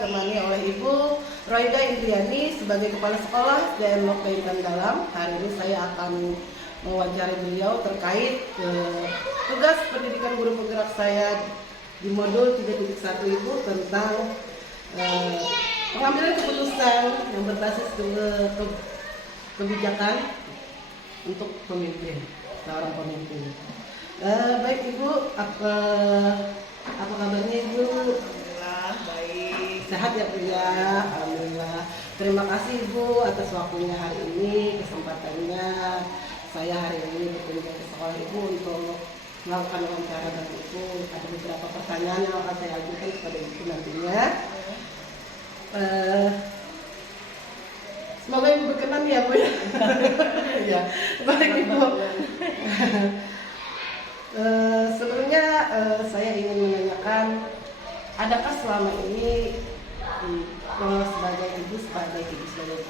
ditemani oleh Ibu Roida Indriani sebagai Kepala Sekolah SDN Lok Intan Dalam. Hari ini saya akan mewawancari beliau terkait tugas pendidikan guru penggerak saya di modul 3.1 Ibu tentang pengambilan keputusan yang berbasis kebijakan untuk pemimpin, seorang pemimpin. Baik Ibu, apa kabarnya Ibu? Alhamdulillah baik. Sehat ya Bu ya? Alhamdulillah. Terima kasih Ibu atas waktunya hari ini, kesempatannya saya hari ini berkunjung ke sekolah Ibu untuk melakukan wawancara dengan Ibu. Ada beberapa pertanyaan yang akan saya ajukan kepada Ibu nantinya. Semoga Ibu berkenan ya Bu ya. Ya, baik Ibu. Sebelumnya saya ingin menanyakan, adakah selama ini sebagai ibu sebagai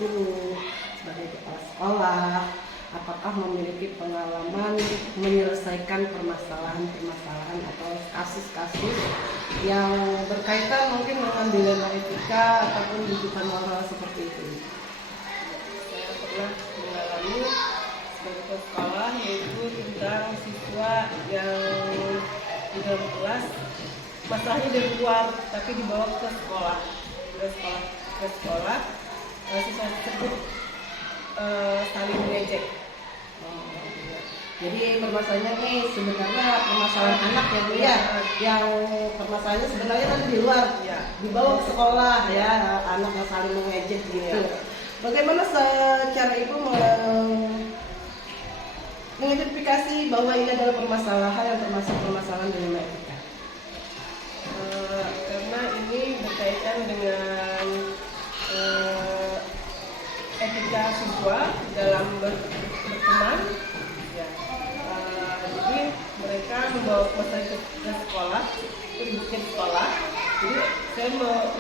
guru, sebagai kepala sekolah, apakah memiliki pengalaman menyelesaikan permasalahan atau kasus-kasus yang berkaitan mungkin dengan dilema etika ataupun tuntutan moral seperti itu? Saya pernah mengalami sebagai kepala sekolah, yaitu tentang siswa yang di dalam kelas masalahnya dari luar tapi dibawa ke sekolah. Siswa tersebut saling mengejek. Jadi permasalahannya nih sebenarnya permasalahan anak ya Bu ya, yang permasalahannya sebenarnya kan di luar, Ya. dibawa ke sekolah ya, anak yang saling mengejek gitu. Ya. Bagaimana cara Ibu mengidentifikasi bahwa ini adalah permasalahan yang termasuk permasalahan dilema etika? Karena ini berkaitan dengan etika siswa dalam berteman. Ya. Jadi mereka membawa masalah ke sekolah, ke sekolah. Jadi saya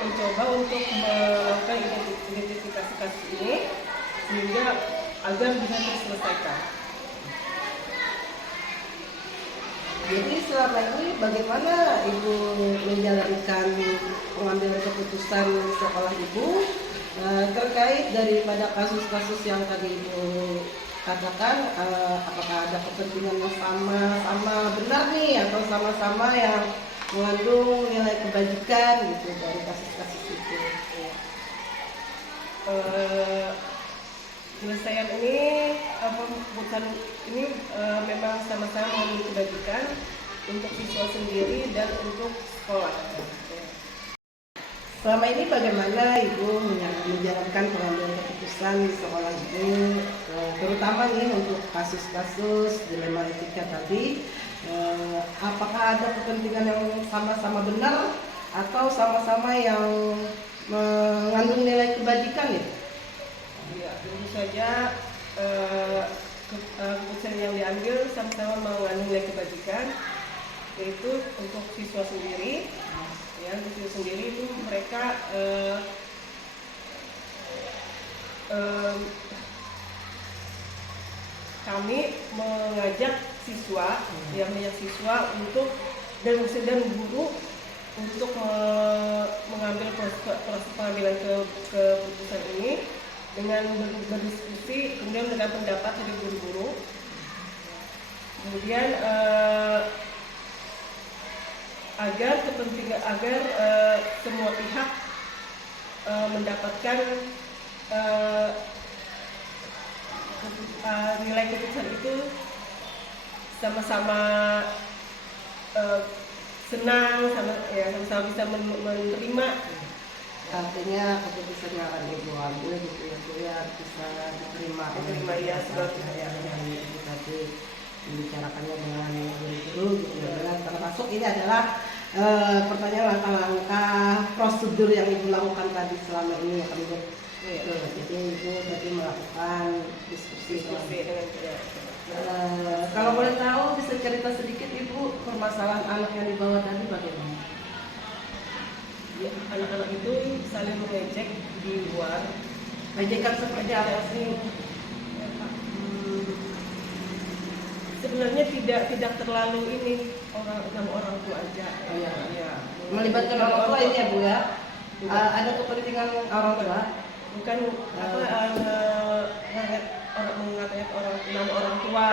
mencoba untuk melakukan identifikasi kasus ini sehingga agar bisa terselesaikan. Jadi selama ini bagaimana Ibu menjalankan pengambilan keputusan sekolah Ibu terkait daripada kasus-kasus yang tadi Ibu katakan, apakah ada kepentingan yang sama benar nih atau sama-sama yang mengandung nilai kebajikan gitu dari kasus-kasus itu? Penyelesaian ini keputusan ini memang sama-sama memiliki kebajikan untuk siswa sendiri dan untuk sekolah. Selama ini bagaimana Ibu menjalankan pengambilan keputusan di sekolah Ibu, terutama nih untuk kasus-kasus dilema etika tadi, apakah ada kepentingan yang sama-sama benar atau sama-sama yang mengandung nilai kebajikan ya? Ya, tentu saja keputusan yang diambil sama-sama mengandung nilai kebajikan, yaitu untuk siswa sendiri. Ya, untuk siswa sendiri itu mereka kami mengajak siswa, untuk dan guru untuk mengambil proses pengambilan keputusan ini dengan berdiskusi, kemudian dengan pendapat dari guru-guru. Kemudian agar semua pihak mendapatkan nilai keputusan itu sama-sama senang, sama-sama bisa menerima. Artinya keputusan yang akan Ibu ambil gitu ya Bu ya bisa diterima ya, seperti yang Ibu tadi membicarakannya dengan guru-guru gitu ya. Termasuk ini adalah pertanyaan langkah-langkah prosedur yang Ibu lakukan tadi selama ini ya kan Bu. Jadi Ibu tadi melakukan diskusi dengan kalau boleh tahu bisa cerita sedikit Ibu permasalahan anak yang dibawa tadi bagaimana? Ya, anak-anak itu saling mengejek di luar. Ejekan seperti apa sih? Sebenarnya tidak terlalu ini nama orang tua aja. Oh, ya. Ya. Melibatkan orang tua ini ya Bu ya? Ada kepentingan orang tua. Bukan orang mengatakan nama orang tua,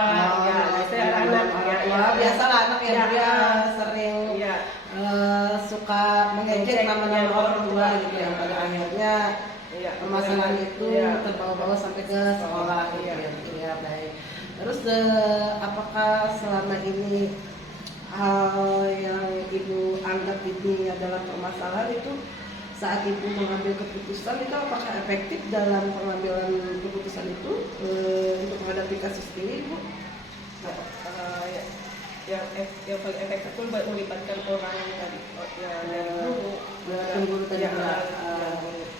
ya, biasanya anak-anak, orang tua. Biasalah anak yang dia sering ya, suka mengejek nama-nama orang tua gitu, yang pada akhirnya ya, permasalahan itu ya, terbawa-bawa sampai ke sekolah gitu ya. ya. Baik. Terus apakah selama ini hal yang ibu anggap ini adalah permasalahan itu saat ibu mengambil keputusan itu apakah efektif dalam pengambilan keputusan itu untuk menghadapi kasus ini, Bu? Ya, yang paling efektif itu melibatkan orang tadi, ya, dari guru, Guru tadi ya,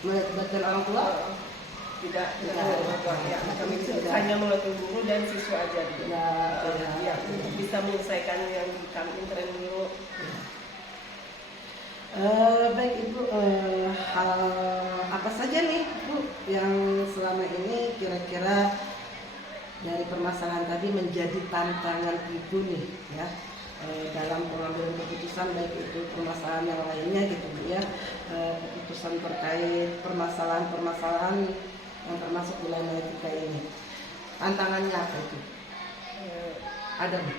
melibatkan orang tua? Tidak Tidak. ya, kami Tidak. hanya melibatkan guru dan siswa aja, Ya. untuk bisa menyelesaikan yang kami intern dulu. Baik Ibu, hal apa saja nih Bu yang selama ini kira-kira dari permasalahan tadi menjadi tantangan Ibu nih ya dalam pengambilan keputusan, baik itu permasalahan yang lainnya gitu Bu ya, keputusan terkait permasalahan-permasalahan yang termasuk wilayah etika ini, tantangannya apa itu? Ada Bu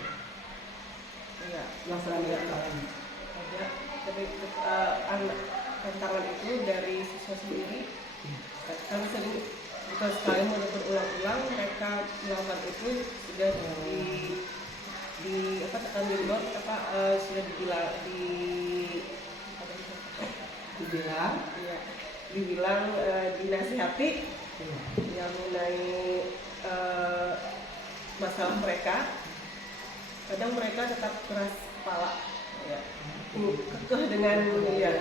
Ya, yang selama ini alami? ada, tapi tantangan itu dari siswa sendiri. Kami sering bukan sekali berulang-ulang mereka melakukan itu sudah di apa tekan di luar sudah dibilang dinasihati yang mengenai masalah mereka. Kadang mereka tetap keras kepala, ya, kekeh dengan ya.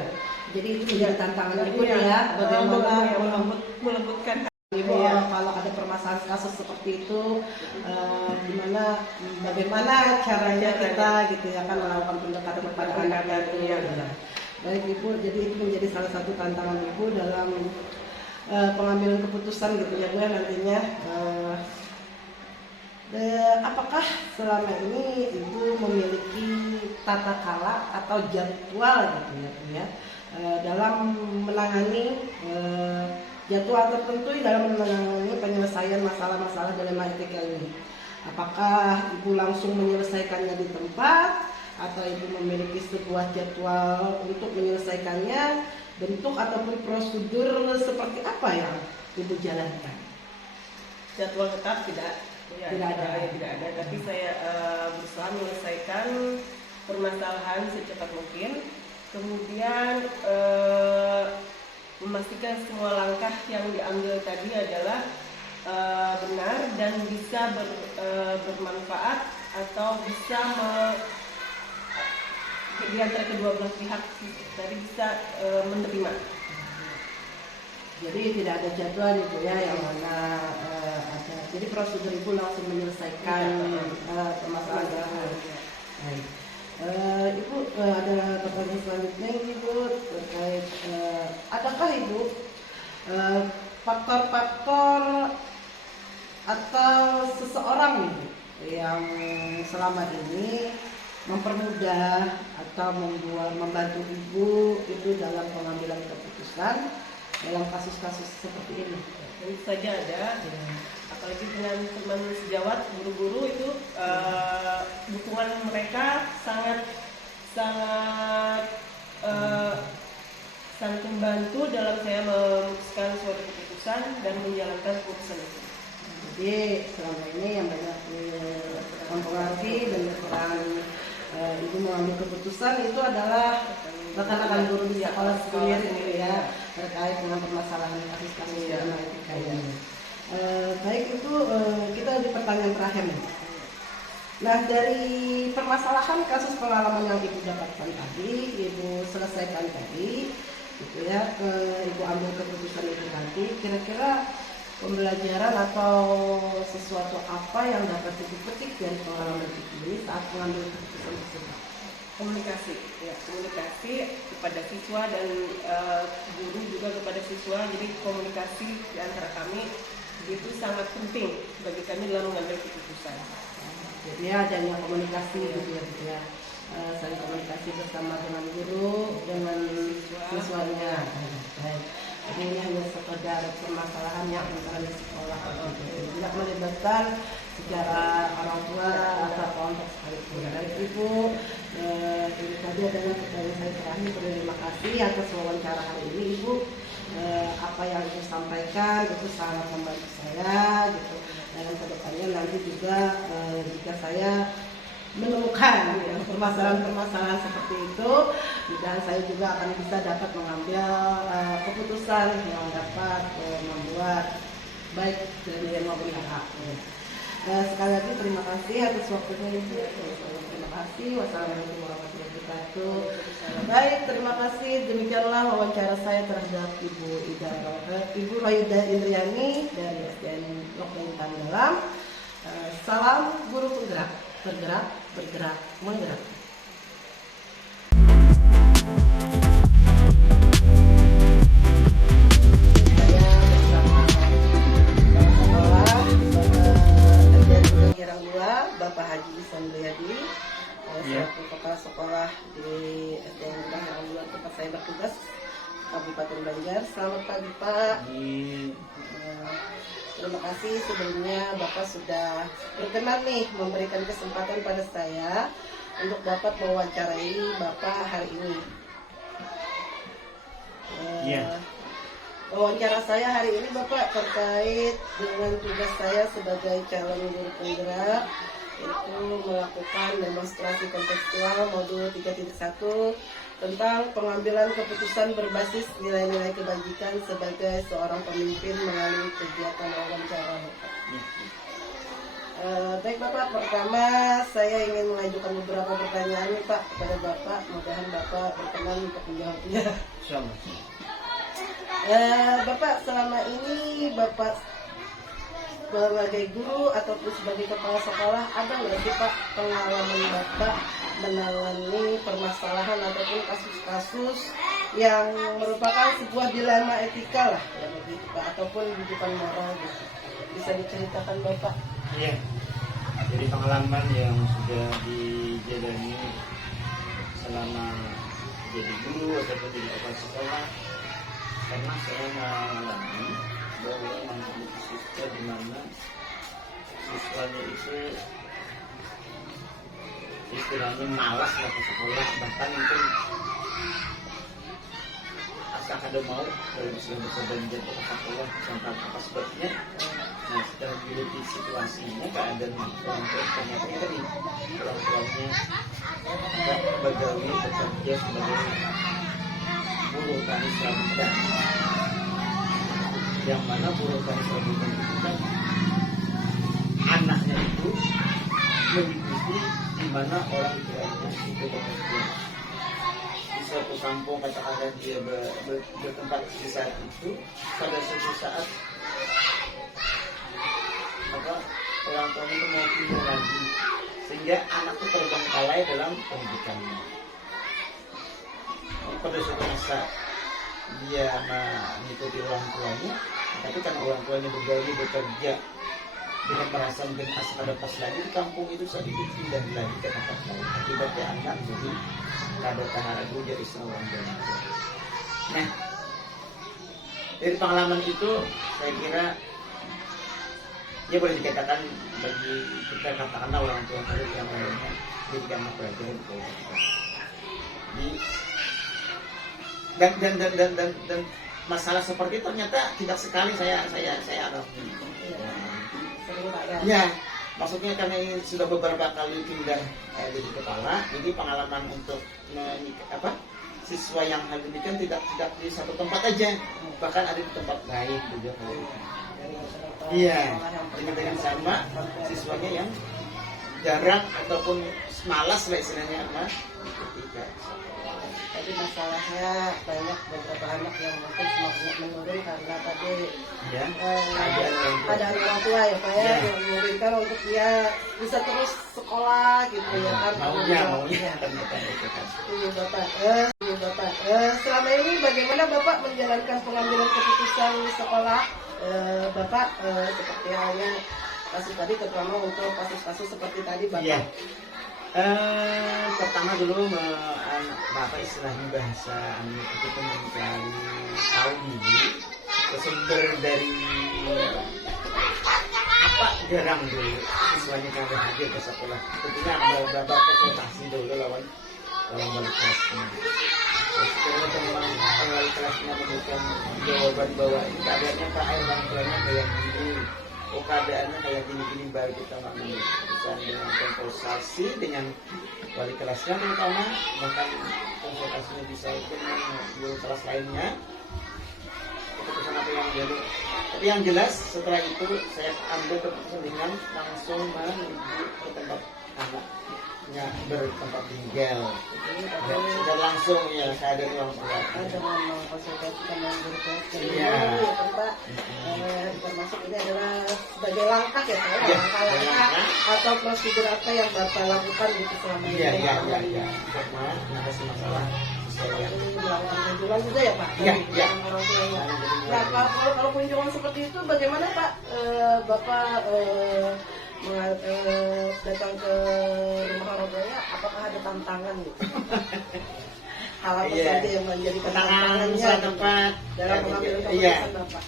Jadi itu menjadi tantangan Ibu ya, bagaimana melembutkan Ibu kalau ada permasalahan kasus seperti itu, bagaimana caranya kita gitu ya kan melakukan pendekatan kepada anak itu. Ya. Baik Ibu, jadi itu menjadi salah satu tantangan Ibu dalam pengambilan keputusan gitu ya Bu ya nantinya. Apakah selama ini Ibu memiliki tata kala atau jadwal gitu ya Bu ya dalam menangani jadwal tertentu dalam menangani penyelesaian masalah-masalah dilema etika ini? Apakah Ibu langsung menyelesaikannya di tempat atau Ibu memiliki sebuah jadwal untuk menyelesaikannya, bentuk ataupun prosedur seperti apa yang Ibu jalankan? Jadwal tetap tidak ada, tapi saya berusaha menyelesaikan permasalahan secepat mungkin, kemudian memastikan semua langkah yang diambil tadi adalah benar dan bisa bermanfaat atau bisa di antara kedua belah pihak tadi bisa menerima. Jadi tidak ada jadwal Ibu ya yang mana ada. Jadi prosedur Ibu langsung menyelesaikan permasalahan. Baik. Ibu ada pertanyaan selanjutnya Ibu terkait adakah Ibu faktor-faktor atau seseorang Ibu yang selama ini mempermudah atau membantu Ibu itu dalam pengambilan keputusan dalam kasus-kasus seperti ini? Tentu saja ada, apalagi dengan teman sejawat guru-guru itu dukungan mereka sangat membantu dalam saya memutuskan suatu keputusan dan menjalankan keputusan itu. Jadi selama ini yang banyak mempengaruhi dan berperan Ibu mengambil keputusan itu adalah rekan-rekan guru di sekolah sendiri ya terkait dengan permasalahan kasus-kasus dilema etika ini. Baik itu kita di pertanyaan terakhir nih. Nah dari permasalahan kasus pengalaman yang Ibu dapatkan tadi, Ibu selesaikan tadi, gitu ya, Ibu ambil keputusan itu nanti, kira-kira pembelajaran atau sesuatu apa yang dapat Ibu petik dari pengalaman ini saat mengambil keputusan tersebut? Komunikasi kepada siswa dan guru juga kepada siswa. Jadi komunikasi di antara kami itu sangat penting bagi kami dalam mengambil keputusan. Jadi adanya komunikasi gitu ya. saling komunikasi bersama dengan guru, dengan siswanya. Baik. Jadi ini hanya sekedar permasalahan yang antara di sekolah, tidak melibatkan secara orang tua atau kelompok sekalipun. Dari Ibu, ini tadi adalah pertanyaan saya terakhir. Terima kasih atas wawancara hari ini, Ibu. Apa yang Ibu sampaikan itu sangat membantu saya, gitu. Dan kedepannya nanti juga jika saya menemukan ya, permasalahan-permasalahan seperti itu, dan saya juga akan bisa dapat mengambil keputusan yang dapat membuat baik dari yang maupun pihak. Sekali lagi terima kasih atas waktunya Ibu. Terima kasih. Wassalamualaikum warahmatullahi wabarakatuh. Baik, terima kasih. Demikianlah wawancara saya terhadap Ibu Rohida Indriani dari SDN Lokalitan Dalam. Salam guru penggerak, bergerak, bergerak, menggerak. Saya bersama kepala SDN Girang 2, Bapak Haji Ihsan Riyadi, selaku kepala sekolah di SDN Girang 2 tempat saya bertugas, Kabupaten Banjar. Selamat pagi Pak. Terima kasih sebelumnya Bapak sudah berkenan nih memberikan kesempatan pada saya untuk dapat mewawancarai Bapak hari ini. Wawancara saya hari ini Bapak terkait dengan tugas saya sebagai calon guru penggerak, itu melakukan demonstrasi kontekstual modul 3.1 tentang pengambilan keputusan berbasis nilai-nilai kebajikan sebagai seorang pemimpin melalui kegiatan wawancara. Baik Bapak, pertama saya ingin mengajukan beberapa pertanyaan nih Pak kepada Bapak, mudah-mudahan Bapak berkenan untuk menjawabnya. Bapak, selama ini Bapak sebagai guru ataupun sebagai kepala sekolah, ada nggak sih Pak pengalaman Bapak menangani permasalahan ataupun kasus-kasus yang merupakan sebuah dilema etika lah ya begitu Pak, ataupun rujukan moral gitu? Bisa diceritakan Bapak? Iya, jadi pengalaman yang sudah dijalani selama jadi guru ataupun jadi kepala sekolah, karena saya mengalami bahwa masih siswa di mana siswanya itu istilahnya malas lah ke sekolah, bahkan mungkin asal ada mau kalau sudah bisa belanja ke sekolah sampai apa sebabnya. Nah, setelah dilihat di situasinya keadaan orang tua ternyata tadi orang tuanya Bagawi bekerja sebagai buruh tani serabutan, yang mana buruh tani serabutan itu kan anaknya itu mengikuti di mana orang tuanya itu bekerja di suatu kampung, katakanlah dia bertempat di saat itu. Pada suatu saat orang tuanya itu mau pindah lagi, sehingga anak itu terbengkalai dalam pendidikannya. Pada suatu masa dia mengikuti orang tuanya, tapi karena orang tuanya bergaul bekerja dengan merasa mungkin ada pas lagi di kampung itu, saat itu pindah lagi ke tempat lain. Akibatnya anak jadi kada tahara dulu jadi seorang tua. Nah, dari pengalaman itu saya kira ya boleh dikatakan bagi kita katakanlah orang tua murid yang lainnya jadi anak pelajaran dan masalah seperti itu ternyata tidak sekali saya alami. Ya, maksudnya karena ini sudah beberapa kali pindah jadi kepala, jadi pengalaman untuk siswa yang hal demikian tidak di satu tempat aja, bahkan ada di tempat lain juga. Iya, dengan sama siswanya yang jarang ataupun malas lah istilahnya ketika. Tapi masalahnya banyak beberapa anak yang mungkin semakin menurun karena tadi ada orang tua ya Pak ya, yang memungkinkan untuk dia bisa terus sekolah gitu ya kan. Maunya. Iya Bapak. Selama ini bagaimana Bapak menjalankan pengambilan keputusan di sekolah? Bapak seperti halnya kasus tadi, terutama untuk kasus-kasus seperti tadi Bapak Pertama dulu apa istilahnya bahasa itu mencari tahu dulu sumber dari apa garang dulu siswanya kalau hadir ke sekolah. Tentunya beberapa konsultasi dulu lawan wali kelasnya. Sekarang teman wali kelasnya memberikan jawaban bahwa ini keadaannya Pak orang tuanya kayak gini. Oh keadaannya kayak gini-gini, baru kita bisa dengan konsultasi dengan wali kelasnya terutama, bahkan konsultasinya bisa dengan guru kelas lainnya, keputusan apa yang dulu. Tapi yang jelas setelah itu saya ambil keputusan dengan langsung menuju ke tempat anaknya bertempat tinggal dan langsung ya keadaan orang tua. Dengan mengkonsultasikan dengan guru kelas Iya. Pak, termasuk ini adalah sebagai langkah ya Pak, Iya, langkah atau prosedur apa yang Bapak lakukan gitu selama ini? Iya. Untuk masalah sesuai. Melakukan kunjungan juga ya Pak? Iya. Orang tuanya. Nah, kalau kunjungan seperti itu bagaimana Pak? Bapak datang ke rumah orang tuanya, apakah ada tantangan gitu? Hal apa saja yang menjadi tantangannya tempat dalam mengambil iya. keputusan Bapak?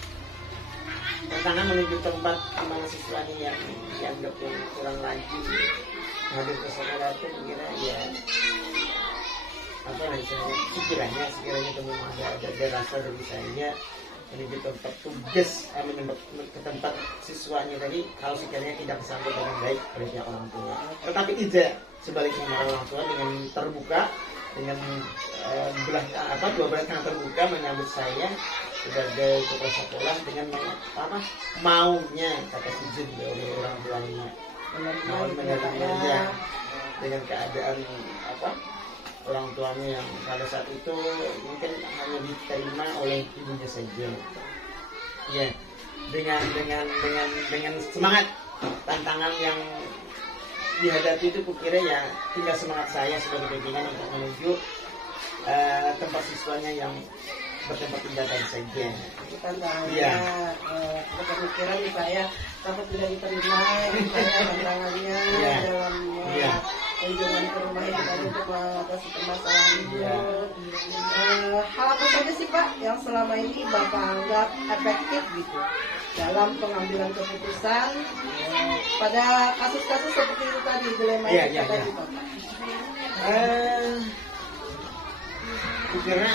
Tantangan menuju tempat mana siswanya yang dianggap yang kurang rajin hadir ke sekolah itu kira ya apa namanya sekiranya teman ada rasa dari saya menuju tempat tugas ke tempat siswanya tadi kalau sekiranya tidak disambut dengan baik oleh pihak orang tua, tetapi tidak sebaliknya orang tua dengan terbuka dengan dua belah tangan terbuka menyambut saya sebagai kepala sekolah dengan maunya kata izin oleh orang tuanya, mau menerimanya dengan keadaan orang tuanya yang pada saat itu mungkin hanya diterima oleh ibunya saja. Ya, dengan semangat tantangan yang dihadapi itu kukira ya tinggal semangat saya sebagai pimpinan untuk menuju tempat siswanya yang bertempat tinggal saja. Tantangannya, pemikiran nih Pak ya, takut tidak diterima, tantangannya dalam kunjungan ke rumah itu tadi untuk mengatasi permasalahan itu. Hal apa saja sih Pak yang selama ini Bapak anggap efektif gitu dalam pengambilan keputusan pada kasus-kasus seperti itu tadi, dilema itu tadi Pak? Kira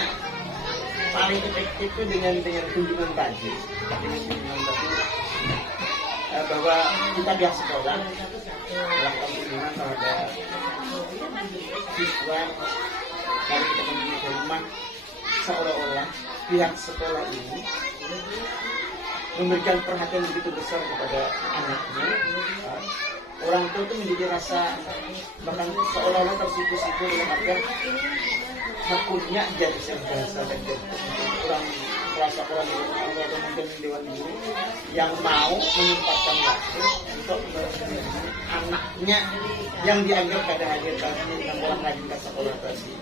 paling efektif itu dengan kunjungan tadi, bahwa kita pihak sekolah melakukan kunjungan terhadap siswa kalau kita menuju ke rumah, seolah-olah pihak sekolah ini memberikan perhatian begitu besar kepada anaknya. Orang tua itu menjadi rasa bahkan seolah-olah tersipu-sipu dalam artian haknya jadi bahasa dan kurang merasa kurang atau mungkin dewan guru yang mau menyempatkan waktu untuk anaknya yang dianggap pada hadir tadi yang kurang rajin ke sekolah tadi.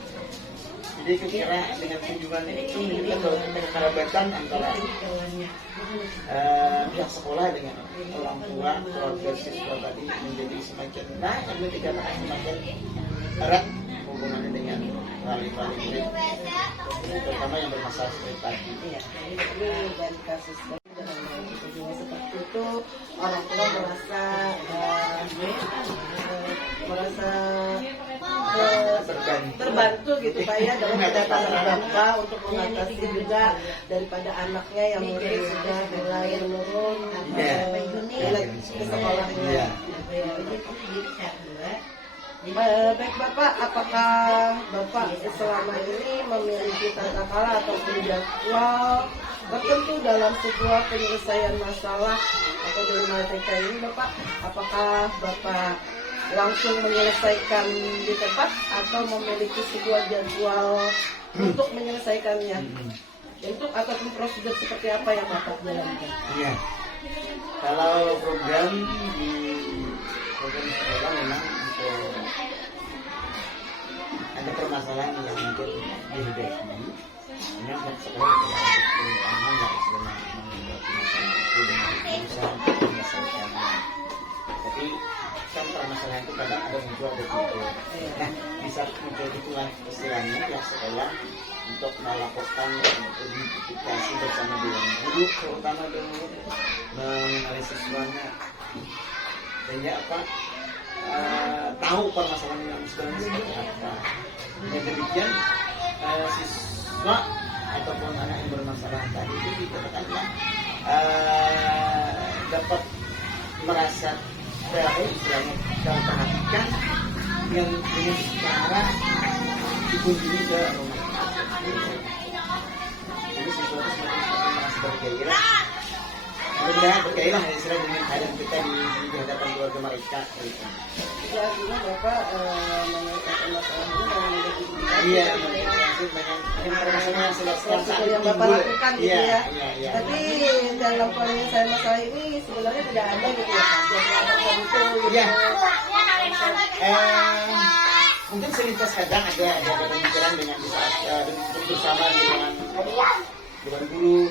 Jadi kira dengan kunjungan itu menunjukkan bahwa kekerabatan antara pihak sekolah dengan orang tua keluarga siswa tadi menjadi semakin kami dikatakan semakin erat hubungannya dengan wali-wali murid, terutama yang bermasalah seperti tadi. Iya, jadi dari kasus dengan kunjungan seperti itu orang tua merasa terbantu gitu Pak ya dalam kedatangan Bapak untuk mengatasi juga daripada anaknya yang mungkin sudah mulai menurun ke sekolahnya. Baik Bapak, apakah Bapak selama ini memiliki tata cara ataupun jadwal tertentu dalam sebuah penyelesaian masalah atau dilematika ini Bapak? Apakah Bapak langsung menyelesaikan di tempat atau memiliki sebuah jadwal untuk menyelesaikannya? Untuk ataupun prosedur seperti apa yang Bapak jalankan? Iya. Kalau program sekolah memang ada permasalahan yang mungkin dihadapi. Ini sekolah terutama nggak membuat masalah itu dengan berusaha untuk menyelesaikannya. Tapi kan permasalahan itu kadang ada muncul siswa begitu. Nah, bisa muncul itulah istilahnya pihak sekolah untuk melakukan identifikasi bersama dengan guru, terutama dulu mengenali siswanya, sehingga apa tahu permasalahan yang sedang seperti apa. Dengan demikian siswa ataupun anak yang bermasalah tadi itu dikatakanlah dapat merasa istilahnya terperhatikan dengan cara dikunjungi ke rumah. Jadi siswa itu semakin merasa bergairah. Mudah-mudahan bergairah istilah dengan hal yang kita di hadapan keluarga mereka. Ya, artinya Bapak menyelesaikan masalah ini dengan menjadi Iya, dengan permasalahan seperti yang Bapak lakukan gitu ya. Iya. Tapi dalam penyelesaian masalah ini sebenarnya tidak ada gitu ya Pak. Jadi ada tertentu gitu. Iya. Mungkin selintas kadang ada pemikiran dengan bersama dengan guru,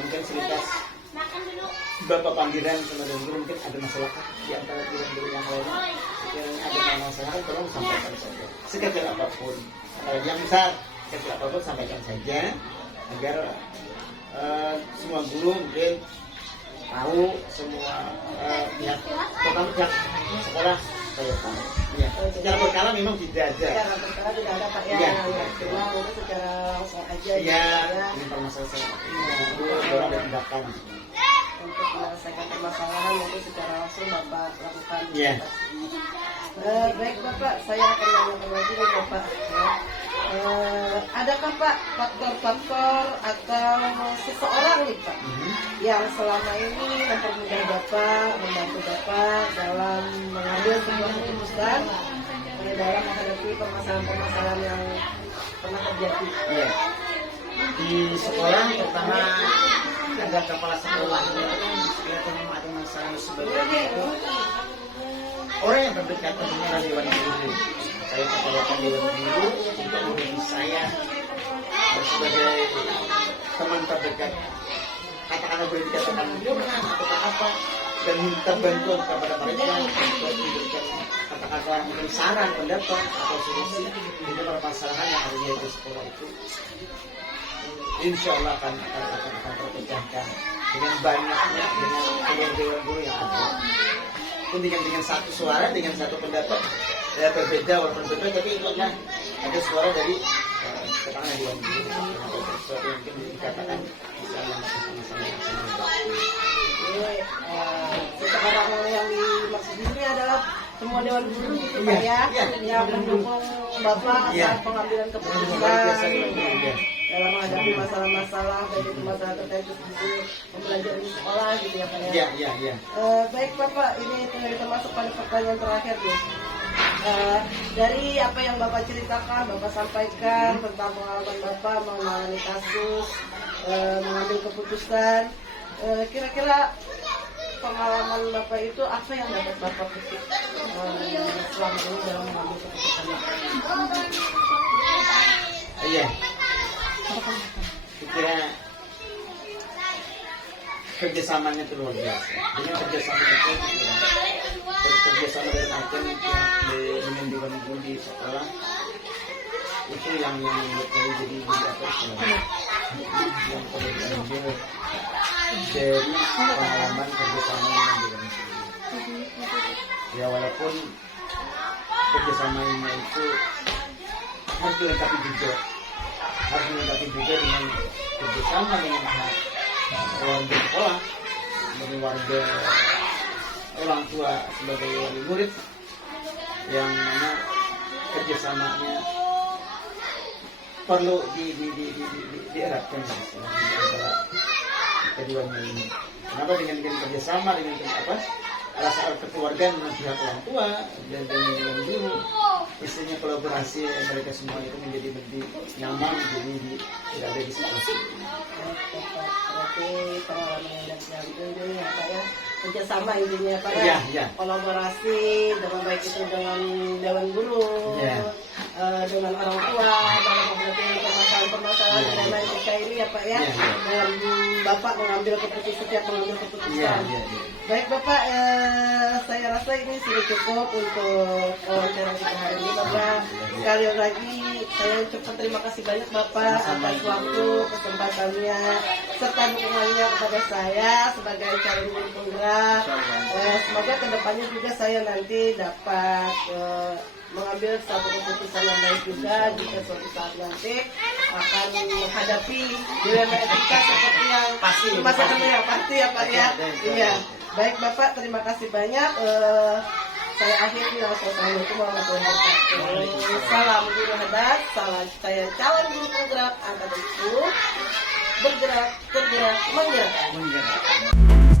mungkin selintas Bapak panggilan sama dengan guru mungkin ada masalah di antara guru yang lainnya. Yang ada masalah tolong sampaikan saja. Sekecil apapun, yang besar sekecil apapun sampaikan saja agar semua guru mungkin tahu, semua pihak terutama pihak sekolah tahu. Ya, secara berkala memang tidak ada. Secara berkala tidak ada Pak ya. Iya. Cuma itu secara langsung aja. Iya, gitu ya. ini permasalahan itu orang ada tindakan. Untuk menyelesaikan permasalahan itu secara langsung Bapak lakukan. Iya. Baik Bapak, saya akan menanyakan lagi nih Bapak. Ya. Adakah Pak faktor-faktor atau seseorang nih Pak yang selama ini mempermudah Bapak, membantu Bapak dalam mengambil sebuah keputusan dalam menghadapi permasalahan-permasalahan yang pernah terjadi? Iya. Di sekolah terutama ada kepala sekolahnya kelihatan memang ada masalah sebagai orang yang terdekat tentunya adalah dewan guru. Saya kepalakan dewan guru untuk menjadi saya sebagai teman terdekat. Katakanlah boleh dikatakan curhat atau apa dan minta bantuan kepada mereka untuk memberikan kata-kata mungkin saran, pendapat atau solusi untuk permasalahan yang ada di sekolah itu. Insya Allah akan terpecahkan dengan banyaknya dengan dewan guru yang ada. Pun dengan satu suara, dengan satu pendapat ya berbeda walaupun berbeda, tapi itu adalah ada suara dari katakanlah dewan guru sesuatu yang mungkin dikatakan misalnya masalah. Sekarang yang dimaksud ini adalah semua dewan guru gitu Pak ya, yang mendukung Bapak saat pengambilan keputusan dalam menghadapi masalah-masalah, baik itu masalah terkait dengan pembelajaran di sekolah gitu ya Pak ya. Iya. Baik Bapak, ini termasuk pada pertanyaan terakhir nih. Dari apa yang Bapak ceritakan, Bapak sampaikan tentang pengalaman Bapak mengalami kasus, mengambil keputusan, kira-kira pengalaman Bapak itu apa yang dapat Bapak petik selama ini dalam mengambil keputusan Bapak? Iya. Kira kerjasamanya itu luar biasa. Dengan kerjasama itu, kerjasama dengan agen dengan dewan guru di sekolah itu yang membuat saya jadi apa yang paling diambil dari pengalaman kerjasama dengan dewan guru. Ya walaupun kerjasamanya itu harus dilengkapi juga dengan kerjasama dengan warga sekolah, sebagai warga orang tua, sebagai wali murid, yang mana kerjasamanya perlu dieratkan antara keduanya ini. Kenapa dengan kerjasama dengan rasa kekeluargaan dengan pihak orang tua dan dengan guru, istilahnya kolaborasi mereka semua itu menjadi lebih nyaman, jadi tidak ada di sekolah. Berarti pengalaman yang diambil ya Pak ya, kerjasama intinya Pak ya, kolaborasi dengan baik itu dengan dewan guru, dengan orang tua dalam menghadapi permasalahan dan lain sebagainya ya Pak ya, dalam Bapak mengambil keputusan, setiap mengambil Iya, keputusan. iya, iya. Baik Bapak, saya rasa ini sudah cukup untuk wawancara kita hari ini Bapak. Sekali lagi saya ucapkan terima kasih banyak Bapak atas waktu, kesempatannya, serta dukungannya kepada saya sebagai calon guru penggerak. Semoga kedepannya juga saya nanti dapat mengambil satu keputusan yang baik juga jika suatu saat nanti akan menghadapi dilema etika seperti yang Pasti, di masa depan yang pasti ya Pak ya. Iya. Baik Bapak, terima kasih banyak. Saya akhiri. Wassalamualaikum warahmatullahi wabarakatuh. Salam guru hebat, salam saya calon guru penggerak angkatan 10, bergerak, tergerak, menggerak.